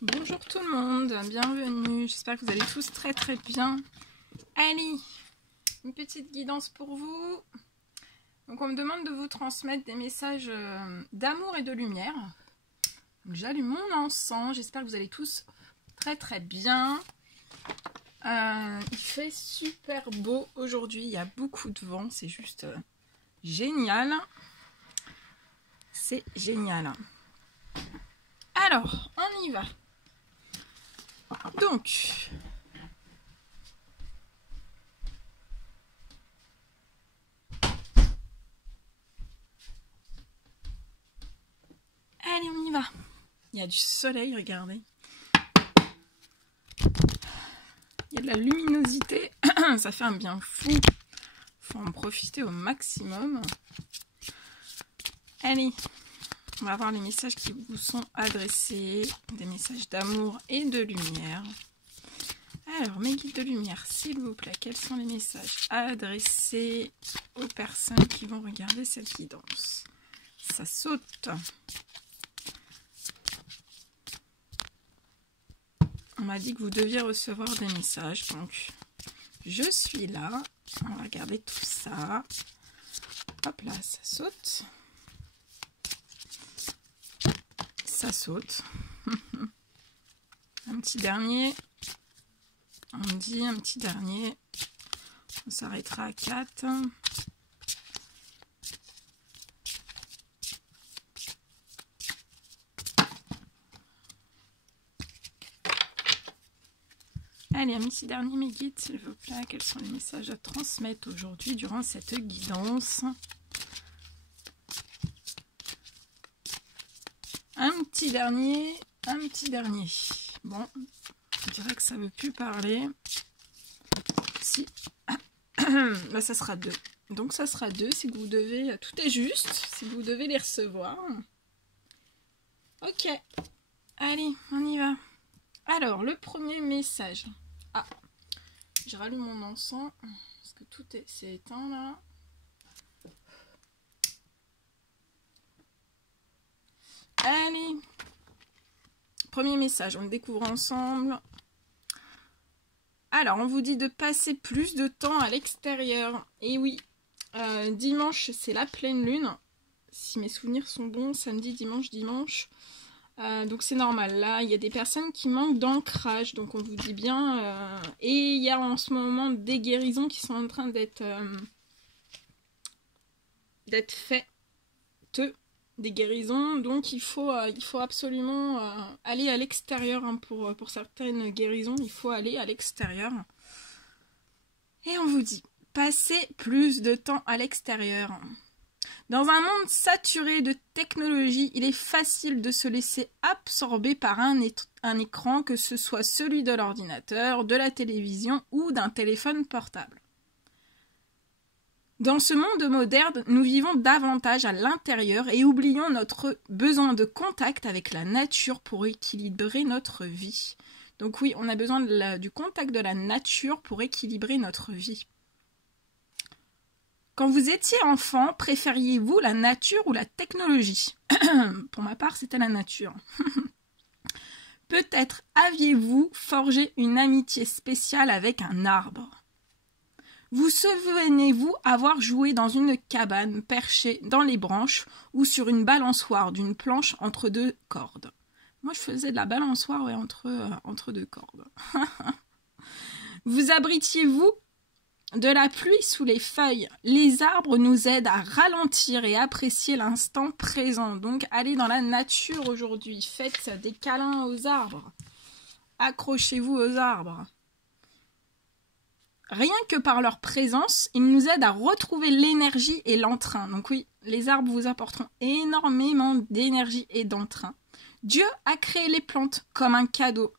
Bonjour tout le monde, bienvenue, j'espère que vous allez tous très très bien. Allez, une petite guidance pour vous. Donc on me demande de vous transmettre des messages d'amour et de lumière. J'allume mon encens, j'espère que vous allez tous très très bien. Il fait super beau aujourd'hui, il y a beaucoup de vent, c'est juste génial. C'est génial. Alors, on y va. Donc, allez, on y va. Il y a du soleil, regardez. Il y a de la luminosité. Ça fait un bien fou. Il faut en profiter au maximum. Allez, on va voir les messages qui vous sont adressés. Des messages d'amour et de lumière. Alors, mes guides de lumière, s'il vous plaît, quels sont les messages adressés aux personnes qui vont regarder cette guidance? Ça saute. On m'a dit que vous deviez recevoir des messages, donc je suis là. On va regarder tout ça. Hop là, ça saute. Ça saute. Un petit dernier. On me dit un petit dernier. On s'arrêtera à 4. Allez, un petit dernier, mes guides, s'il vous plaît. Quels sont les messages à transmettre aujourd'hui durant cette guidance? Un petit dernier, un petit dernier. Bon, je dirais que ça ne veut plus parler. Si. Bah, ça sera 2. Donc, ça sera 2 si vous devez... Tout est juste, si vous devez les recevoir. Ok. Allez, on y va. Alors, le premier message. Ah, je rallume mon encens parce que tout s'est éteint là. Allez, premier message, on le découvre ensemble. Alors, on vous dit de passer plus de temps à l'extérieur. Et oui, dimanche, c'est la pleine lune. Si mes souvenirs sont bons, samedi, dimanche. Donc c'est normal, là il y a des personnes qui manquent d'ancrage, donc on vous dit bien, et il y a en ce moment des guérisons qui sont en train d'être faites, des guérisons, donc il faut absolument aller à l'extérieur, hein, pour certaines guérisons, il faut aller à l'extérieur. Et on vous dit, passez plus de temps à l'extérieur. Dans un monde saturé de technologie, il est facile de se laisser absorber par un écran, que ce soit celui de l'ordinateur, de la télévision ou d'un téléphone portable. Dans ce monde moderne, nous vivons davantage à l'intérieur et oublions notre besoin de contact avec la nature pour équilibrer notre vie. Donc oui, on a besoin du contact de la nature pour équilibrer notre vie. Quand vous étiez enfant, préfériez-vous la nature ou la technologie? Pour ma part, c'était la nature. Peut-être aviez-vous forgé une amitié spéciale avec un arbre. Vous souvenez-vous avoir joué dans une cabane perchée dans les branches ou sur une balançoire d'une planche entre 2 cordes? Moi, je faisais de la balançoire, ouais, entre 2 cordes. Vous abritiez-vous de la pluie sous les feuilles? Les arbres nous aident à ralentir et apprécier l'instant présent. Donc, allez dans la nature aujourd'hui. Faites des câlins aux arbres. Accrochez-vous aux arbres. Rien que par leur présence, ils nous aident à retrouver l'énergie et l'entrain. Donc oui, les arbres vous apporteront énormément d'énergie et d'entrain. Dieu a créé les plantes comme un cadeau.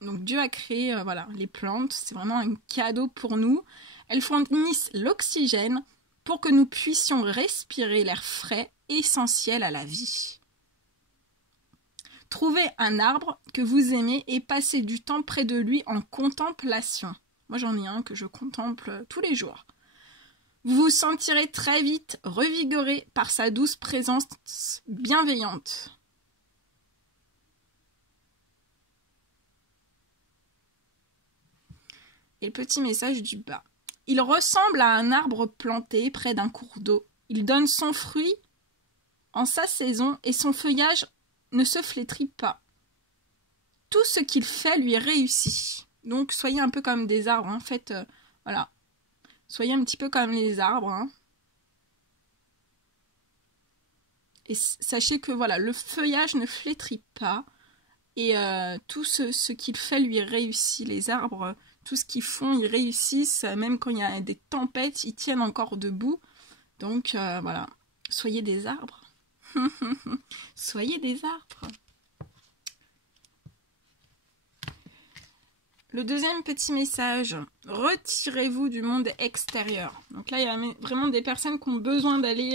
Donc Dieu a créé les plantes, c'est vraiment un cadeau pour nous. Elles fournissent l'oxygène pour que nous puissions respirer l'air frais, essentiel à la vie. Trouvez un arbre que vous aimez et passez du temps près de lui en contemplation. Moi j'en ai un que je contemple tous les jours. Vous vous sentirez très vite revigoré par sa douce présence bienveillante. Et le petit message du bas. Il ressemble à un arbre planté près d'un cours d'eau. Il donne son fruit en sa saison et son feuillage ne se flétrit pas. Tout ce qu'il fait lui réussit. Donc soyez un peu comme des arbres, hein. Faites, voilà. Soyez un petit peu comme les arbres, hein. Et sachez que voilà, le feuillage ne flétrit pas. Et tout ce qu'il fait lui réussit. Les arbres, tout ce qu'ils font, ils réussissent. Même quand il y a des tempêtes, ils tiennent encore debout. Donc voilà, soyez des arbres. Soyez des arbres. Le deuxième petit message, retirez-vous du monde extérieur. Donc là, il y a vraiment des personnes qui ont besoin d'aller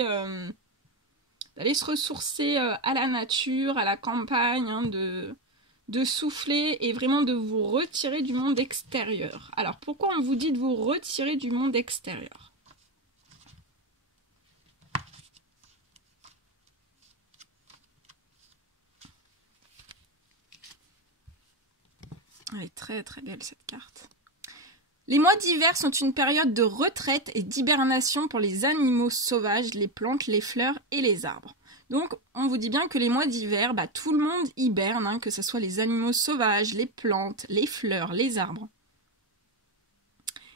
se ressourcer à la nature, à la campagne, hein, de souffler et vraiment de vous retirer du monde extérieur. Alors, pourquoi on vous dit de vous retirer du monde extérieur? Elle est très très belle cette carte. Les mois d'hiver sont une période de retraite et d'hibernation pour les animaux sauvages, les plantes, les fleurs et les arbres. Donc on vous dit bien que les mois d'hiver, tout le monde hiberne, hein, que ce soit les animaux sauvages, les plantes, les fleurs, les arbres.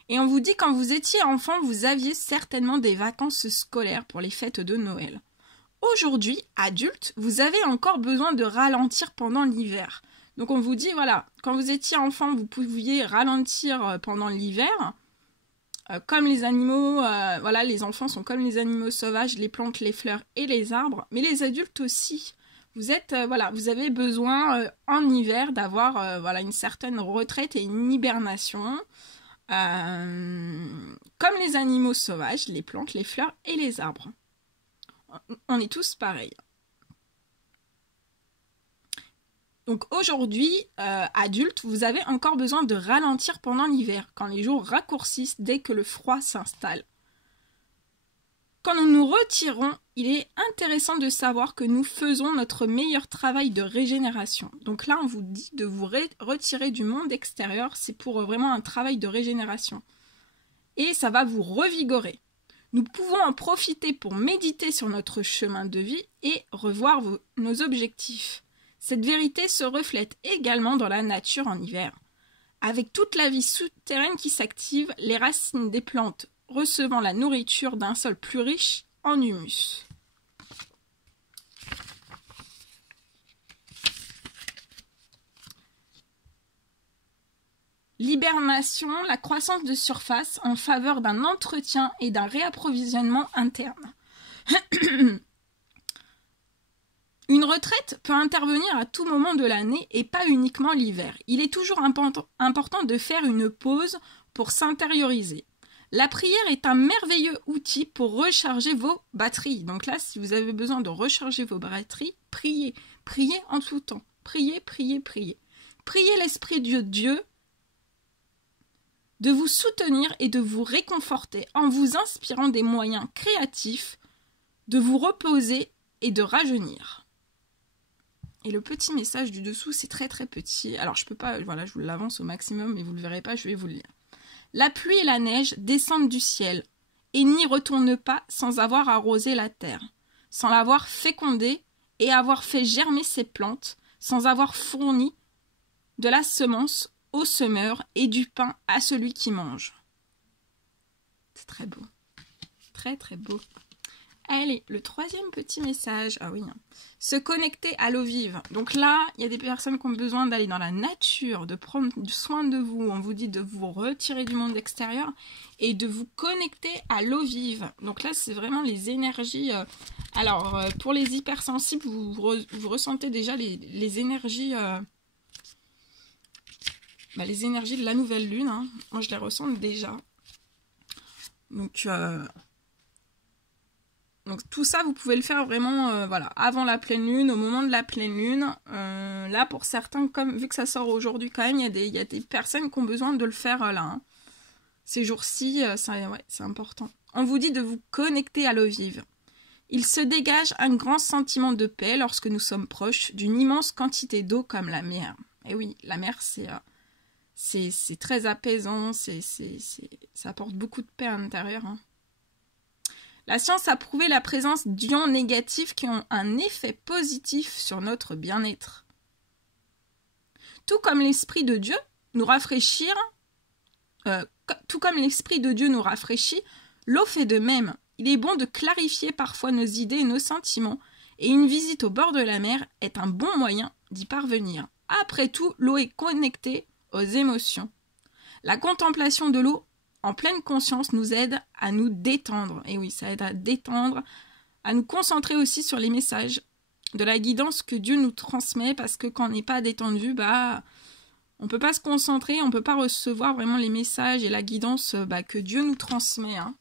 Et on vous dit quand vous étiez enfant, vous aviez certainement des vacances scolaires pour les fêtes de Noël. Aujourd'hui, adulte, vous avez encore besoin de ralentir pendant l'hiver. Donc on vous dit, voilà, quand vous étiez enfant, vous pouviez ralentir pendant l'hiver. Comme les animaux, voilà, les enfants sont comme les animaux sauvages, les plantes, les fleurs et les arbres. Mais les adultes aussi. Vous êtes, voilà, vous avez besoin en hiver d'avoir voilà, une certaine retraite et une hibernation. Comme les animaux sauvages, les plantes, les fleurs et les arbres. On est tous pareils. Donc aujourd'hui, adulte, vous avez encore besoin de ralentir pendant l'hiver, quand les jours raccourcissent dès que le froid s'installe. Quand nous nous retirons, il est intéressant de savoir que nous faisons notre meilleur travail de régénération. Donc là, on vous dit de vous retirer du monde extérieur, c'est pour vraiment un travail de régénération. Et ça va vous revigorer. Nous pouvons en profiter pour méditer sur notre chemin de vie et revoir nos objectifs. Cette vérité se reflète également dans la nature en hiver. Avec toute la vie souterraine qui s'active, les racines des plantes recevant la nourriture d'un sol plus riche en humus. L'hibernation, la croissance de surface en faveur d'un entretien et d'un réapprovisionnement interne. Une retraite peut intervenir à tout moment de l'année et pas uniquement l'hiver. Il est toujours important de faire une pause pour s'intérioriser. La prière est un merveilleux outil pour recharger vos batteries. Donc là, si vous avez besoin de recharger vos batteries, priez. Priez en tout temps. Priez, priez, priez. Priez l'Esprit de Dieu de vous soutenir et de vous réconforter en vous inspirant des moyens créatifs de vous reposer et de rajeunir. Et le petit message du dessous, c'est très très petit. Alors je peux pas, voilà, je vous l'avance au maximum, mais vous ne le verrez pas, je vais vous le lire. La pluie et la neige descendent du ciel et n'y retournent pas sans avoir arrosé la terre, sans l'avoir fécondée et avoir fait germer ses plantes, sans avoir fourni de la semence au semeur et du pain à celui qui mange. C'est très beau. Très très beau. Allez, le troisième petit message. Ah oui. Se connecter à l'eau vive. Donc là, il y a des personnes qui ont besoin d'aller dans la nature, de prendre soin de vous. On vous dit de vous retirer du monde extérieur et de vous connecter à l'eau vive. Donc là, c'est vraiment les énergies. Alors, pour les hypersensibles, vous ressentez déjà les énergies... les énergies de la nouvelle lune. Hein. Moi, je les ressens déjà. Donc tout ça, vous pouvez le faire vraiment voilà, avant la pleine lune, au moment de la pleine lune. Là, pour certains, comme vu que ça sort aujourd'hui quand même, il y a des personnes qui ont besoin de le faire là. Hein. Ces jours-ci, ouais, c'est important. On vous dit de vous connecter à l'eau vive. Il se dégage un grand sentiment de paix lorsque nous sommes proches d'une immense quantité d'eau comme la mer. Et oui, la mer, c'est C'est très apaisant, ça apporte beaucoup de paix à l'intérieur. Hein. La science a prouvé la présence d'ions négatifs qui ont un effet positif sur notre bien-être. Tout comme l'Esprit de Dieu nous rafraîchit, l'eau fait de même. Il est bon de clarifier parfois nos idées et nos sentiments, et une visite au bord de la mer est un bon moyen d'y parvenir. Après tout, l'eau est connectée aux émotions. La contemplation de l'eau en pleine conscience nous aide à nous détendre. Et oui, ça aide à détendre, à nous concentrer aussi sur les messages de la guidance que Dieu nous transmet, parce que quand on n'est pas détendu, on ne peut pas se concentrer, on ne peut pas recevoir vraiment les messages et la guidance que Dieu nous transmet. Hein.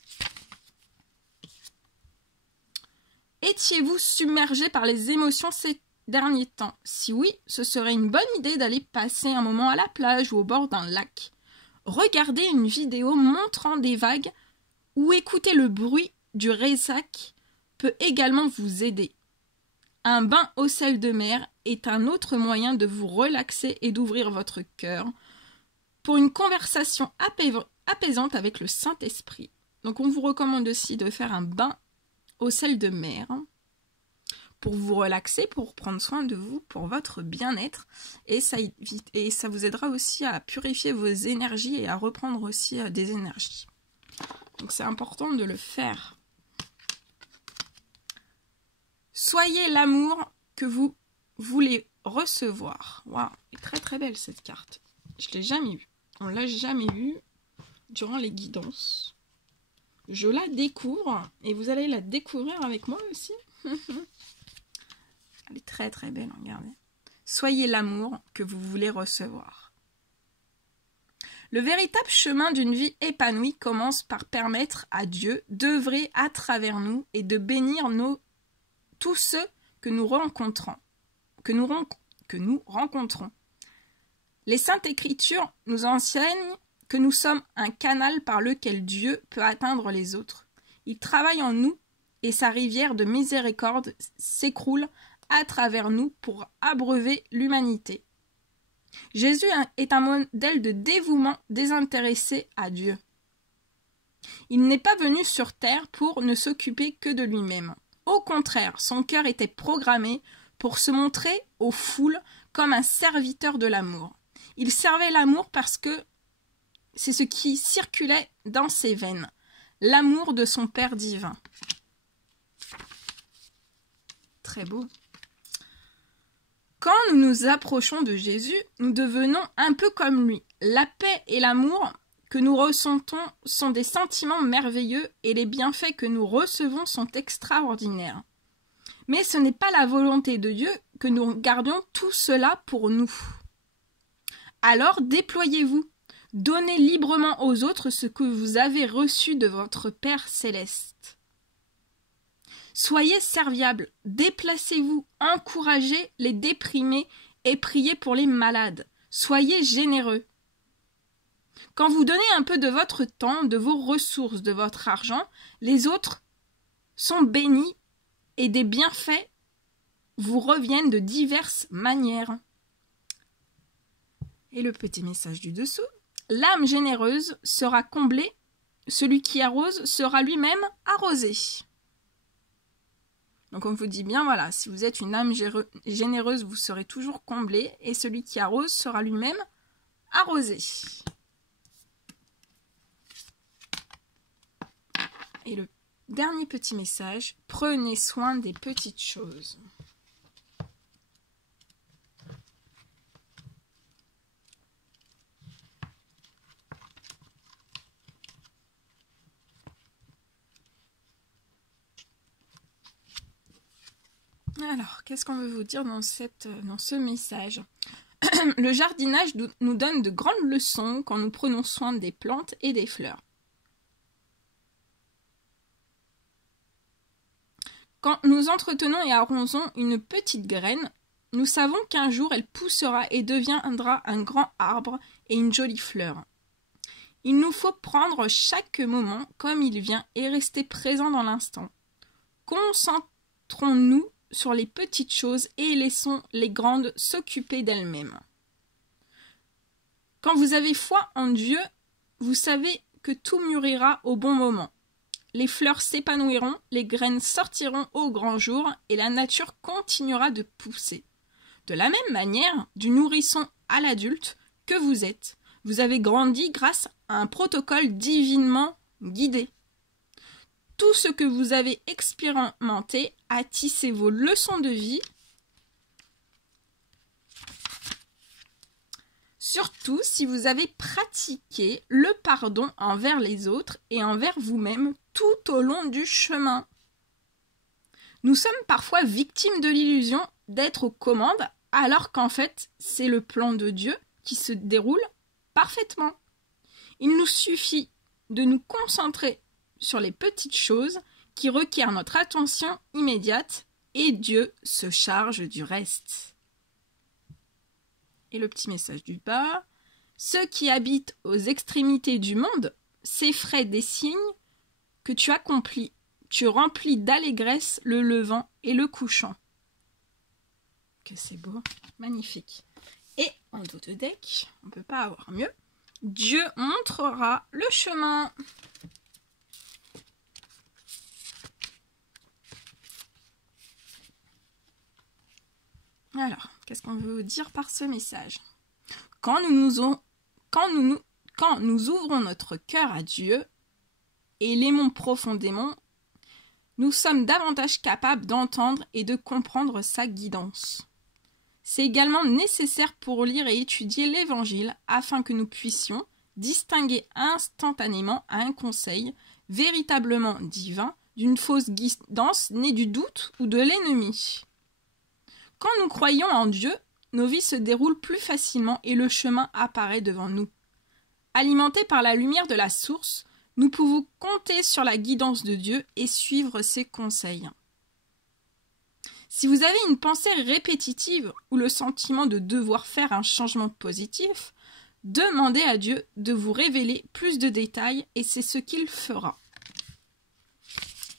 Étiez-vous submergé par les émotions ces derniers temps? Si oui, ce serait une bonne idée d'aller passer un moment à la plage ou au bord d'un lac. Regardez une vidéo montrant des vagues ou écouter le bruit du ressac peut également vous aider. Un bain au sel de mer est un autre moyen de vous relaxer et d'ouvrir votre cœur pour une conversation apaisante avec le Saint-Esprit. Donc on vous recommande aussi de faire un bain au sel de mer pour vous relaxer, pour prendre soin de vous, pour votre bien-être, et ça vous aidera aussi à purifier vos énergies et à reprendre aussi des énergies. Donc c'est important de le faire. Soyez l'amour que vous voulez recevoir. Waouh, très très belle cette carte. Je ne l'ai jamais eue. On ne l'a jamais eue durant les guidances. Je la découvre et vous allez la découvrir avec moi aussi. Elle est très très belle, regardez. Soyez l'amour que vous voulez recevoir. Le véritable chemin d'une vie épanouie commence par permettre à Dieu d'œuvrer à travers nous et de bénir tous ceux que nous rencontrons. Les Saintes Écritures nous enseignent que nous sommes un canal par lequel Dieu peut atteindre les autres. Il travaille en nous et sa rivière de miséricorde s'écroule à travers nous pour abreuver l'humanité. Jésus est un modèle de dévouement désintéressé à Dieu. Il n'est pas venu sur terre pour ne s'occuper que de lui-même. Au contraire, son cœur était programmé pour se montrer aux foules comme un serviteur de l'amour. Il servait l'amour parce que c'est ce qui circulait dans ses veines, l'amour de son Père divin. Très beau. Quand nous nous approchons de Jésus, nous devenons un peu comme lui. La paix et l'amour que nous ressentons sont des sentiments merveilleux et les bienfaits que nous recevons sont extraordinaires. Mais ce n'est pas la volonté de Dieu que nous gardions tout cela pour nous. Alors déployez-vous, donnez librement aux autres ce que vous avez reçu de votre Père céleste. Soyez serviables, déplacez-vous, encouragez les déprimés et priez pour les malades. Soyez généreux. Quand vous donnez un peu de votre temps, de vos ressources, de votre argent, les autres sont bénis et des bienfaits vous reviennent de diverses manières. Et le petit message du dessous, l'âme généreuse sera comblée, celui qui arrose sera lui-même arrosé. Donc on vous dit bien, voilà, si vous êtes une âme généreuse, vous serez toujours comblé, et celui qui arrose sera lui-même arrosé. Et le dernier petit message, prenez soin des petites choses. Alors, qu'est-ce qu'on veut vous dire dans ce message? Le jardinage nous donne de grandes leçons quand nous prenons soin des plantes et des fleurs. Quand nous entretenons et arrosons une petite graine, nous savons qu'un jour elle poussera et deviendra un grand arbre et une jolie fleur. Il nous faut prendre chaque moment comme il vient et rester présent dans l'instant. Concentrons-nous sur les petites choses et laissons les grandes s'occuper d'elles-mêmes. Quand vous avez foi en Dieu, vous savez que tout mûrira au bon moment. Les fleurs s'épanouiront, les graines sortiront au grand jour et la nature continuera de pousser. De la même manière, du nourrisson à l'adulte que vous êtes, vous avez grandi grâce à un protocole divinement guidé. Tout ce que vous avez expérimenté a tissé vos leçons de vie. Surtout si vous avez pratiqué le pardon envers les autres et envers vous-même tout au long du chemin. Nous sommes parfois victimes de l'illusion d'être aux commandes, alors qu'en fait, c'est le plan de Dieu qui se déroule parfaitement. Il nous suffit de nous concentrer sur les petites choses qui requièrent notre attention immédiate et Dieu se charge du reste. Et le petit message du bas. Ceux qui habitent aux extrémités du monde s'effraient des signes que tu accomplis. Tu remplis d'allégresse le levant et le couchant. Que c'est beau, magnifique. Et en dos de deck, on ne peut pas avoir mieux. Dieu montrera le chemin. Alors, qu'est-ce qu'on veut dire par ce message? Quand nous ouvrons notre cœur à Dieu et l'aimons profondément, nous sommes davantage capables d'entendre et de comprendre sa guidance. C'est également nécessaire pour lire et étudier l'Évangile afin que nous puissions distinguer instantanément un conseil véritablement divin d'une fausse guidance née du doute ou de l'ennemi. Quand nous croyons en Dieu, nos vies se déroulent plus facilement et le chemin apparaît devant nous. Alimentés par la lumière de la source, nous pouvons compter sur la guidance de Dieu et suivre ses conseils. Si vous avez une pensée répétitive ou le sentiment de devoir faire un changement positif, demandez à Dieu de vous révéler plus de détails et c'est ce qu'il fera.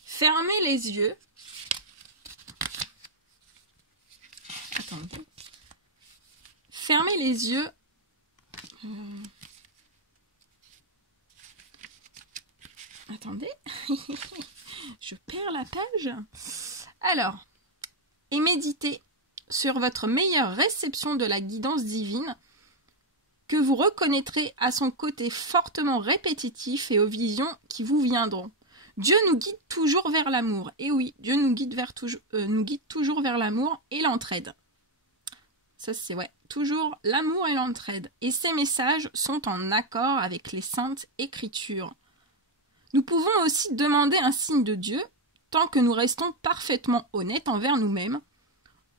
Fermez les yeux. Attendez. Fermez les yeux. Attendez. Je perds la page. Alors, et méditez sur votre meilleure réception de la guidance divine que vous reconnaîtrez à son côté fortement répétitif et aux visions qui vous viendront. Dieu nous guide toujours vers l'amour. Et oui, Dieu nous guide toujours vers l'amour et l'entraide. Ça, c'est toujours l'amour et l'entraide. Et ces messages sont en accord avec les saintes écritures. Nous pouvons aussi demander un signe de Dieu tant que nous restons parfaitement honnêtes envers nous-mêmes,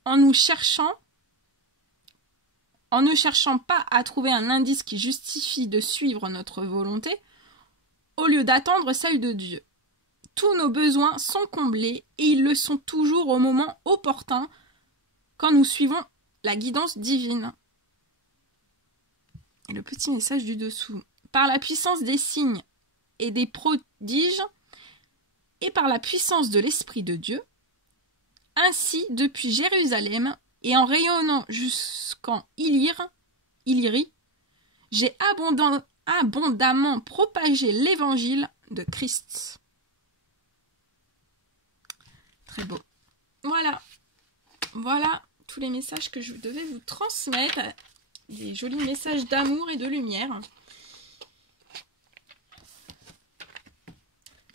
en ne cherchant pas à trouver un indice qui justifie de suivre notre volonté, au lieu d'attendre celle de Dieu. Tous nos besoins sont comblés et ils le sont toujours au moment opportun quand nous suivons la guidance divine. Et le petit message du dessous. Par la puissance des signes et des prodiges et par la puissance de l'Esprit de Dieu, ainsi depuis Jérusalem et en rayonnant jusqu'en Illyrie, j'ai abondamment propagé l'évangile de Christ. Très beau. Voilà tous les messages que je devais vous transmettre. Des jolis messages d'amour et de lumière.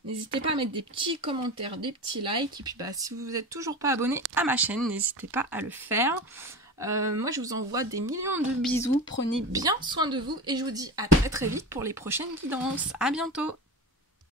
N'hésitez pas à mettre des petits commentaires, des petits likes. Et puis si vous n'êtes toujours pas abonné à ma chaîne, n'hésitez pas à le faire. Moi, je vous envoie des millions de bisous. Prenez bien soin de vous. Et je vous dis à très très vite pour les prochaines guidances. À bientôt.